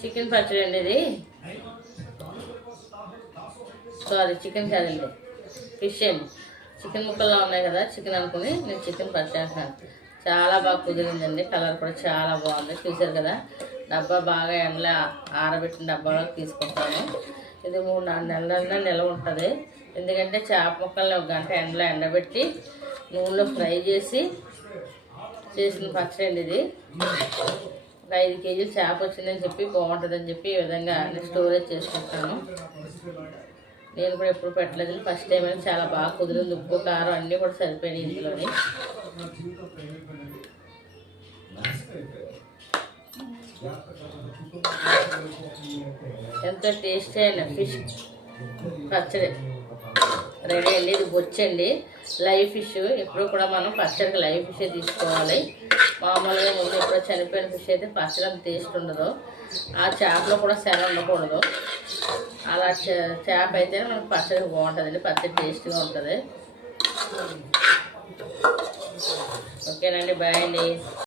Chicken పచ్చడి అండి ఇది. సారీ, చికెన్ కాదండి, ఫిష్ అండి. చికెన్ ముక్కల్లో ఉన్నాయి కదా, చికెన్ అనుకుని నేను చికెన్ పచ్చేస్తున్నాను. చాలా బాగా కుదిరిందండి. కలర్ కూడా చాలా బాగుంది. చూసారు కదా, డబ్బా బాగా ఎండలో ఆరబెట్టిన డబ్బాలో తీసుకుంటాను. ఇది 3-4 నెలలైనా నిల్వ ఉంటుంది. ఎందుకంటే చేప ముక్కల్ని 1 గంట ఎండలో ఎండబెట్టి నూనెలో ఫ్రై చేసిన పచ్చడి అండి ఇది. ఒక 5 కేజీలు చేప వచ్చిందని చెప్పి బాగుంటుందని చెప్పి ఈ విధంగా స్టోరేజ్ చేసుకుంటాను. నేను కూడా ఎప్పుడు పెట్టలేదు, ఫస్ట్ టైం అయితే చాలా బాగా కుదిరింది. ఉప్పు కారం అన్నీ కూడా సరిపోయినాయి ఇందులోని. ఎంతో టేస్టీ అయిన ఫిష్ పచ్చడి రెడీ అండి. ఇది బొచ్చండి, లైవ్ ఫిష్. ఎప్పుడు కూడా మనం పచ్చడికి లైవ్ ఫిషే తీసుకోవాలి. మామూలుగా ముందు ఎప్పుడో చనిపోయిన ఫిష్ అయితే పచ్చడి అంత టేస్ట్ ఉండదు. ఆ చేపలో కూడా శర ఉండకూడదు. అలా చేప అయితే మనకు పచ్చడి బాగుంటుందండి, పచ్చడి టేస్ట్గా ఉంటుంది. ఓకేనండి, బాయ్ అండి.